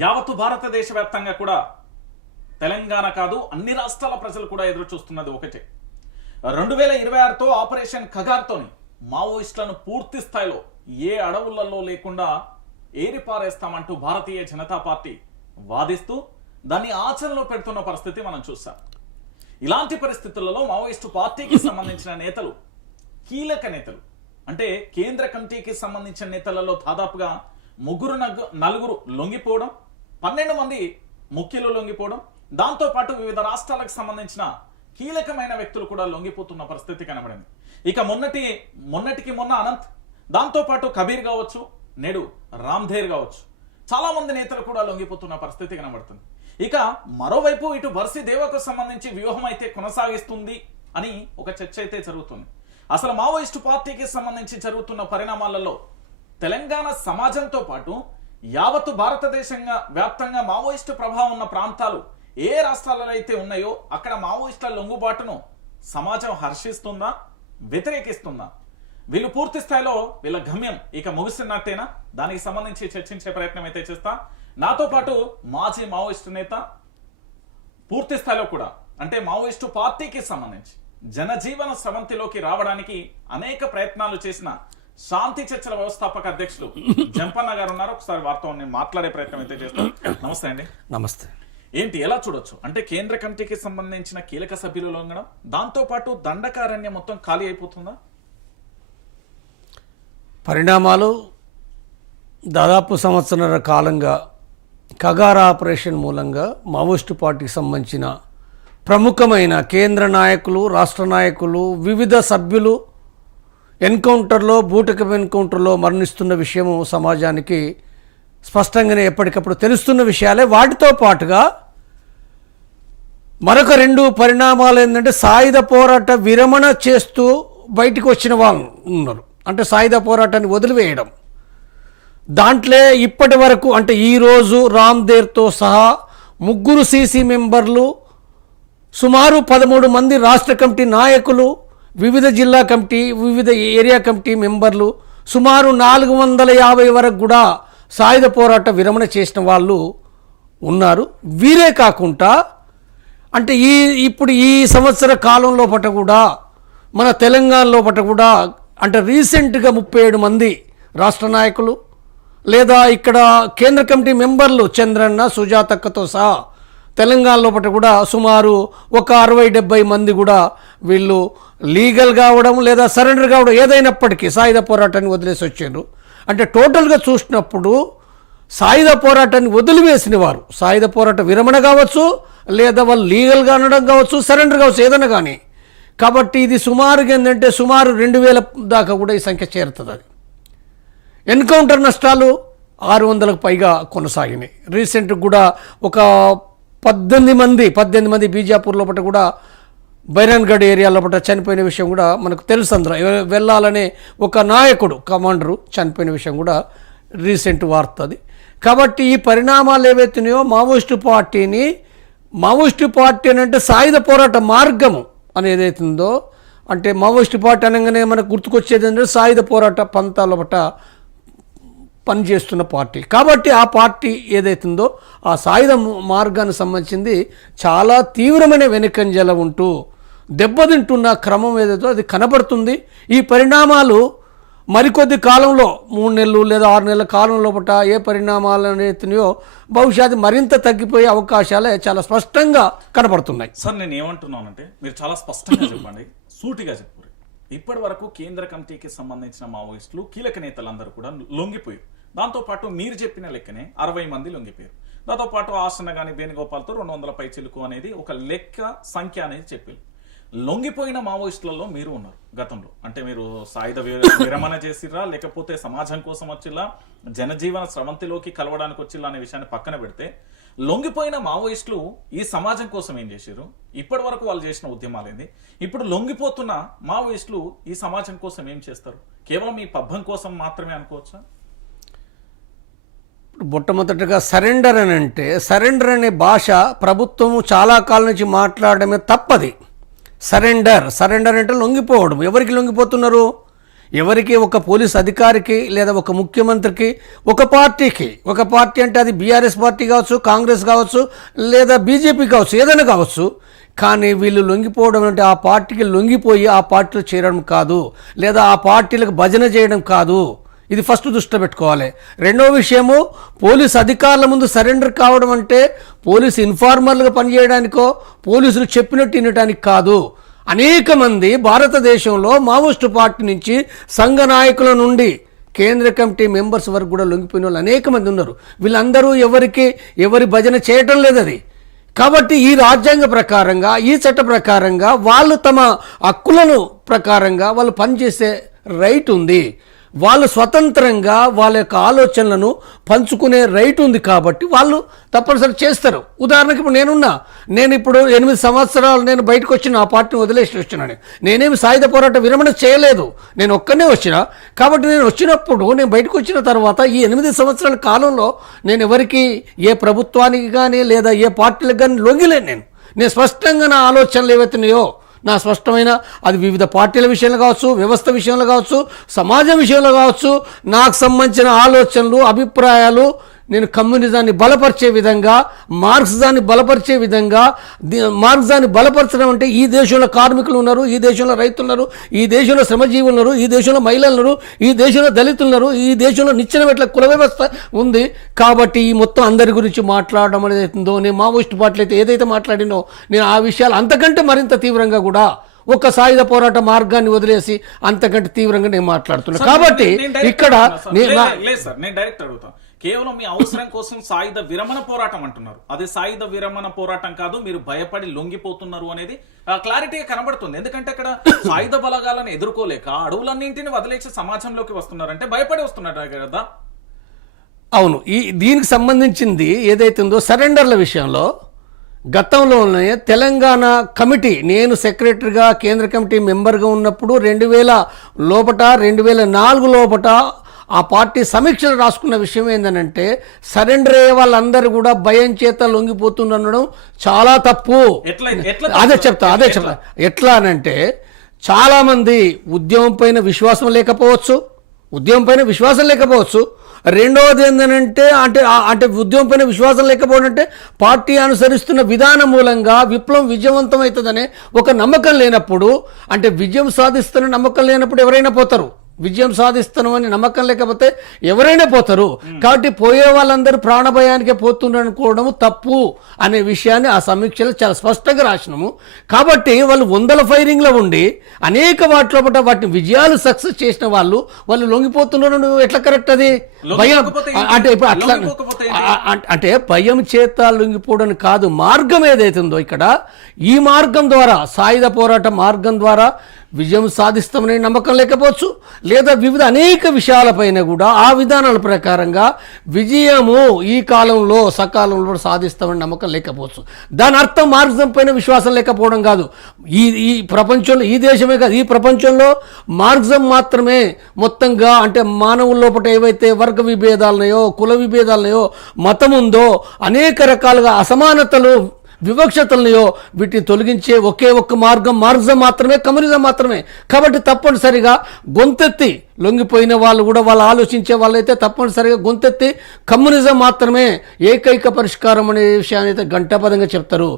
యావత్తు భారతదేశ వ్యాప్తంగా కూడా తెలంగాణ కాదు అన్ని రాష్ట్రాల ప్రజలు కూడా ఎదురు చూస్తున్నది ఒకటే. రెండు వేల ఇరవై ఆరుతో ఆపరేషన్ ఖగార్తోని మావోయిస్టులను పూర్తి స్థాయిలో ఏ అడవులలో లేకుండా ఏరిపారేస్తామంటూ భారతీయ జనతా పార్టీ వాదిస్తూ దాన్ని ఆచరణలో పెడుతున్న పరిస్థితి మనం చూసాం ఇలాంటి పరిస్థితులలో మావోయిస్టు పార్టీకి సంబంధించిన నేతలు కీలక నేతలు అంటే కేంద్ర కమిటీకి సంబంధించిన నేతలలో దాదాపుగా ముగ్గురు నలుగురు లొంగిపోవడం పన్నెండు మంది ముఖ్యులు లొంగిపోవడం దాంతోపాటు వివిధ రాష్ట్రాలకు సంబంధించిన కీలకమైన వ్యక్తులు కూడా లొంగిపోతున్న పరిస్థితి కనబడింది. ఇక మొన్నటి మొన్నటికి మొన్న అనంత్ దాంతోపాటు కబీర్ కావచ్చు నేడు రామ్ధేర్ కావచ్చు చాలామంది నేతలు కూడా లొంగిపోతున్న పరిస్థితి కనబడుతుంది. ఇక మరోవైపు ఇటు బర్సి దేవకు సంబంధించి వ్యూహం అయితే కొనసాగిస్తుంది అని ఒక చర్చ అయితే జరుగుతుంది. అసలు మావోయిస్టు పార్టీకి సంబంధించి జరుగుతున్న పరిణామాలలో తెలంగాణ సమాజంతో పాటు యావత్తు భారతదేశంగా వ్యాప్తంగా మావోయిస్టు ప్రభావం ఉన్న ప్రాంతాలు ఏ రాష్ట్రాలలో అయితే ఉన్నాయో అక్కడ మావోయిస్టుల లొంగుబాటును సమాజం హర్షిస్తుందా వ్యతిరేకిస్తుందా? వీళ్ళు పూర్తి స్థాయిలో వీళ్ళ గమ్యం ఇక ముగిస్తున్నట్టేనా దానికి సంబంధించి చర్చించే ప్రయత్నం అయితే చేస్తా. నాతో పాటు మాజీ మావోయిస్టు నేత పూర్తి స్థాయిలో కూడా అంటే మావోయిస్టు పార్టీకి సంబంధించి జనజీవన స్రవంతిలోకి రావడానికి అనేక ప్రయత్నాలు చేసిన శాంతి చర్చల వ్యవస్థాపక అధ్యక్షులు జంపన్న గారు ఉన్నారు. ఒకసారి వారితో నేను మాట్లాడే ప్రయత్నం అయితే చేస్తాను. నమస్తే అండి. నమస్తే. ఏంటి ఎలా చూడొచ్చు? అంటే కేంద్ర కమిటీకి సంబంధించిన కీలక సభ్యులు లొంగడం దాంతో పాటు దండకారణ్యం మొత్తం ఖాళీ అయిపోతుందా? పరిణామాలు దాదాపు సంవత్సరాల కాలంగా కగార్ ఆపరేషన్ మూలంగా మావోయిస్టు పార్టీకి సంబంధించిన ప్రముఖమైన కేంద్ర నాయకులు రాష్ట్ర నాయకులు వివిధ సభ్యులు ఎన్కౌంటర్లో బూటకం ఎన్కౌంటర్లో మరణిస్తున్న విషయము సమాజానికి స్పష్టంగానే ఎప్పటికప్పుడు తెలుస్తున్న విషయాలే. వాటితో పాటుగా మరొక రెండు పరిణామాలు ఏంటంటే సాయుధ పోరాట విరమణ చేస్తూ బయటికి వచ్చిన వాళ్ళు ఉన్నారు. అంటే సాయుధ పోరాటాన్ని వదిలివేయడం. దాంట్లో ఇప్పటి వరకు అంటే ఈరోజు రామ్దేర్తో సహా ముగ్గురు సీసీ మెంబర్లు సుమారు పదమూడు మంది రాష్ట్ర కమిటీ నాయకులు వివిధ జిల్లా కమిటీ వివిధ ఏరియా కమిటీ మెంబర్లు సుమారు నాలుగు వందల యాభై వరకు కూడా సాయుధ పోరాట విరమణ చేసిన వాళ్ళు ఉన్నారు. వీరే కాకుండా అంటే ఈ ఇప్పుడు ఈ సంవత్సర కాలంలో పట కూడా మన తెలంగాణలో పట కూడా అంటే రీసెంట్గా ముప్పై ఏడు మంది రాష్ట్ర నాయకులు లేదా ఇక్కడ కేంద్ర కమిటీ మెంబర్లు చంద్రన్న సుజాతక్కతో సహా తెలంగాణలో పట కూడా సుమారు ఒక అరవై డెబ్బై మంది కూడా వీళ్ళు లీగల్ కావడం లేదా సరెండర్ కావడం ఏదైనప్పటికీ సాయుధ పోరాటాన్ని వదిలేసి వచ్చారు. అంటే టోటల్గా చూసినప్పుడు సాయుధ పోరాటాన్ని వదిలివేసిన వారు. సాయుధ పోరాట విరమణ కావచ్చు లేదా వాళ్ళు లీగల్గా అనడం కావచ్చు సరెండర్ కావచ్చు ఏదైనా కానీ. కాబట్టి ఇది సుమారుగా ఏంటంటే సుమారు రెండు వేల దాకా కూడా ఈ సంఖ్య చేరుతుంది అది. ఎన్కౌంటర్ నష్టాలు ఆరు వందలకు పైగా కొనసాగినాయి. రీసెంట్ కూడా ఒక పద్దెనిమిది మంది పద్దెనిమిది మంది బీజాపూర్ లోపల కూడా బైరాన్గఢ్ ఏరియాలో పట్ల చనిపోయిన విషయం కూడా మనకు తెలుసు అందులో. వెళ్ళాలనే ఒక నాయకుడు కమాండరు చనిపోయిన విషయం కూడా రీసెంట్ వార్త అది. కాబట్టి ఈ పరిణామాలు ఏవైతున్నాయో మావోయిస్టు పార్టీని మావోయిస్టు పార్టీ అని అంటే సాయుధ పోరాట మార్గము అనేది ఏదైతుందో అంటే మావోయిస్టు పార్టీ అనగానే మనకు గుర్తుకొచ్చేది ఏంటంటే సాయుధ పోరాట పంతాల పట్ల పనిచేస్తున్న పార్టీ. కాబట్టి ఆ పార్టీ ఏదైతుందో ఆ సాయుధ మార్గానికి సంబంధించింది చాలా తీవ్రమైన వెనుకంజల ఉంటూ దెబ్బతింటున్న క్రమం ఏదైతే అది కనబడుతుంది. ఈ పరిణామాలు మరికొద్ది కాలంలో మూడు నెలలు లేదా ఆరు నెలల కాలంలో పట్ట ఏ పరిణామాలు అనేతున్నాయో బహుశా అది మరింత తగ్గిపోయే అవకాశాలే చాలా స్పష్టంగా కనబడుతున్నాయి. సార్ నేను ఏమంటున్నానంటే మీరు చాలా స్పష్టంగా చెప్పండి. సూటిగా చెప్పారు ఇప్పటి వరకు కేంద్ర కమిటీకి సంబంధించిన మావోయిస్టులు కీలక నేతలందరూ కూడా లొంగిపోయారు. దాంతోపాటు మీరు చెప్పిన లెక్కనే అరవై మంది లొంగిపోయారు. దాంతోపాటు ఆసన గాని వేణుగోపాల్తో రెండు వందల పై చిలుకు అనేది ఒక లెక్క సంఖ్య అనేది చెప్పారు లొంగిపోయిన మావోయిస్టులలో మీరు ఉన్నారు గతంలో. అంటే మీరు సాయుధ విరమణ చేసిర్రా లేకపోతే సమాజం కోసం వచ్చిలా జనజీవన స్రవంతిలోకి కలవడానికి వచ్చిలా అనే విషయాన్ని పక్కన పెడితే లొంగిపోయిన మావోయిస్టులు ఈ సమాజం కోసం ఏం చేశారు ఇప్పటి వరకు వాళ్ళు చేసిన ఉద్యమాలు ఏంది? ఇప్పుడు లొంగిపోతున్న మావోయిస్టులు ఈ సమాజం కోసం ఏం చేస్తారు? కేవలం ఈ పబ్బం కోసం మాత్రమే అనుకోవచ్చా? ఇప్పుడు మొట్టమొదటిగా సరెండర్ అని అంటే సరెండర్ అనే భాష ప్రభుత్వము చాలా కాలం నుంచి మాట్లాడడమే తప్పది. సరెండర్ సరెండర్ అంటే లొంగిపోవడం. ఎవరికి లొంగిపోతున్నారు? ఎవరికి? ఒక పోలీస్ అధికారికి లేదా ఒక ముఖ్యమంత్రికి? ఒక పార్టీకి. ఒక పార్టీ అంటే అది బీఆర్ఎస్ పార్టీ కావచ్చు కాంగ్రెస్ కావచ్చు లేదా బీజేపీ కావచ్చు ఏదైనా కావచ్చు. కానీ వీళ్ళు లొంగిపోవడం అంటే ఆ పార్టీకి లొంగిపోయి ఆ పార్టీలో చేరడం కాదు. లేదా ఆ పార్టీలకు భజన చేయడం కాదు. ఇది ఫస్ట్ దృష్టిలో పెట్టుకోవాలి. రెండో విషయము పోలీస్ అధికారుల ముందు సరెండర్ కావడం అంటే పోలీసు ఇన్ఫార్మర్లుగా పనిచేయడానికో పోలీసులు చెప్పినట్టు వినటానికి కాదు. అనేక మంది భారతదేశంలో మావోయిస్టు పార్టీ నుంచి సంఘ నాయకుల నుండి కేంద్ర కమిటీ మెంబర్స్ వరకు కూడా లొంగిపోయిన వాళ్ళు అనేక మంది ఉన్నారు. వీళ్ళందరూ ఎవరికి ఎవరి భజన చేయటం లేదు అది. కాబట్టి ఈ రాజ్యాంగ ప్రకారంగా ఈ చట్ట ప్రకారంగా వాళ్ళు తమ హక్కులను ప్రకారంగా వాళ్ళు పనిచేసే రైట్ ఉంది. వాళ్ళు స్వతంత్రంగా వాళ్ళ యొక్క ఆలోచనలను పంచుకునే రైట్ ఉంది కాబట్టి వాళ్ళు తప్పనిసరి చేస్తారు. ఉదాహరణకి ఇప్పుడు నేనున్నా. నేను ఇప్పుడు ఎనిమిది సంవత్సరాలు నేను బయటకు వచ్చిన ఆ పార్టీని వదిలేసి వచ్చినాను. నేనేమి సాయుధ పోరాట విరమణ చేయలేదు. నేను ఒక్కనే వచ్చిన. కాబట్టి నేను వచ్చినప్పుడు నేను బయటకు వచ్చిన తర్వాత ఈ ఎనిమిది సంవత్సరాల కాలంలో నేను ఎవరికి ఏ ప్రభుత్వానికి కానీ లేదా ఏ పార్టీలకు కానీ లొంగిలేను నేను. నేను స్పష్టంగా నా ఆలోచనలు ఏవైతున్నాయో నా స్పష్టమైన అది వివిధ పార్టీల విషయంలో కావచ్చు వ్యవస్థ విషయంలో కావచ్చు సమాజం విషయంలో కావచ్చు నాకు సంబంధించిన ఆలోచనలు అభిప్రాయాలు నేను కమ్యూనిజాన్ని బలపరిచే విధంగా మార్క్సిజాన్ని బలపరిచే విధంగా మార్క్సిజాన్ని బలపరచడం అంటే ఈ దేశంలో కార్మికులు ఉన్నారు ఈ దేశంలో రైతులు ఉన్నారు ఈ దేశంలో శ్రమజీవులు ఉన్నారు ఈ దేశంలో మహిళలు ఉన్నారు ఈ దేశంలో దళితులు ఉన్నారు ఈ దేశంలో నిచ్చెన మెట్ల కుల వ్యవస్థ ఉంది. కాబట్టి ఈ మొత్తం అందరి గురించి మాట్లాడడం అనేది అవుతుందో నేను మావోయిస్ట్ పార్టీలు అయితే ఏదైతే మాట్లాడినో నేను ఆ విషయాలు అంతకంటే మరింత తీవ్రంగా కూడా ఒక సాయుధ పోరాట మార్గాన్ని వదిలేసి అంతకంటే తీవ్రంగా నేను మాట్లాడుతున్నాను కాబట్టి ఇక్కడ నేను డైరెక్ట్ అడుగుతాను కేవలం మీ అవసరం కోసం సాయుధ విరమణ పోరాటం అంటున్నారు. అది సాయుధ విరమణ పోరాటం కాదు మీరు భయపడి లొంగిపోతున్నారు అనేది క్లారిటీగా కనబడుతుంది. ఎందుకంటే అక్కడ సాయుధ బలగాలను ఎదుర్కోలేక అడవులన్నింటిని వదిలేసి సమాజంలోకి వస్తున్నారంటే భయపడి వస్తున్నారు కదా అవును ఈ దీనికి సంబంధించింది ఏదైతే ఉందో సరెండర్ల విషయంలో గతంలోనే తెలంగాణ కమిటీ నేను సెక్రటరీగా కేంద్ర కమిటీ మెంబర్గా ఉన్నప్పుడు రెండు వేల లోపట రెండు వేల నాలుగు లోపట ఆ పార్టీ సమీక్షలు రాసుకున్న విషయం ఏంటంటే సరెండర్ అయ్యే వాళ్ళందరూ కూడా భయం చేత లొంగిపోతుండడం చాలా తప్పు. అదే చెప్తా అదే చెప్తా. ఎట్లా? అనంటే చాలా మంది ఉద్యమం పైన విశ్వాసం లేకపోవచ్చు. ఉద్యమం పైన విశ్వాసం లేకపోవచ్చు. రెండవది ఏంటంటే అంటే అంటే ఉద్యమం పైన విశ్వాసం లేకపోవడం అంటే పార్టీ అనుసరిస్తున్న విధానం మూలంగా విప్లవం విజయవంతం అవుతుందనే ఒక నమ్మకం లేనప్పుడు అంటే విజయం సాధిస్తున్న నమ్మకం లేనప్పుడు ఎవరైనా పోతారు? విజయం సాధిస్తున్నామని నమ్మకం లేకపోతే ఎవరైనా పోతారు. కాబట్టి పోయే వాళ్ళందరూ ప్రాణభయానికే పోతున్నారు అనుకోవడం తప్పు అనే విషయాన్ని ఆ సమీక్షలో చాలా స్పష్టంగా రాసినాము. కాబట్టి వాళ్ళు వందల ఫైరింగ్లో ఉండి అనేక వాటిలో పట్ల వాటిని విజయాలు సక్సెస్ చేసిన వాళ్ళు వాళ్ళు లొంగిపోతున్నారు ఎట్లా కరెక్ట్ అది? భయం? అంటే ఇప్పుడు అట్లా అంటే భయం చేత లొంగిపోవడం కాదు మార్గం ఏదైతుందో ఇక్కడ ఈ మార్గం ద్వారా సాయుధ పోరాట మార్గం ద్వారా విజయం సాధిస్తామనే నమ్మకం లేకపోవచ్చు లేదా వివిధ అనేక విషయాలపైన కూడా ఆ విధానాల ప్రకారంగా విజయము ఈ కాలంలో సకాలంలో సాధిస్తామని నమ్మకం లేకపోవచ్చు. దాని అర్థం మార్గం పైన విశ్వాసం లేకపోవడం కాదు. ఈ ఈ ప్రపంచంలో ఈ దేశమే కాదు ఈ ప్రపంచంలో మార్గం మాత్రమే మొత్తంగా అంటే మానవుల లోపల ఏవైతే వర్గ విభేదాలున్నాయో కుల విభేదాలున్నాయో మతం ఉందో అనేక రకాలుగా అసమానతలు వివక్షతలనియో వీటిని తొలగించే ఒకే ఒక్క మార్గం మార్గం మాత్రమే కమ్యూనిజం మాత్రమే. కాబట్టి తప్పనిసరిగా గొంతెత్తి లొంగిపోయిన వాళ్ళు కూడా వాళ్ళు ఆలోచించే వాళ్ళైతే తప్పనిసరిగా గొంతెత్తి కమ్యూనిజం మాత్రమే ఏకైక పరిష్కారం అనే విషయాన్ని అయితే గంటాపదంగా చెప్తారు.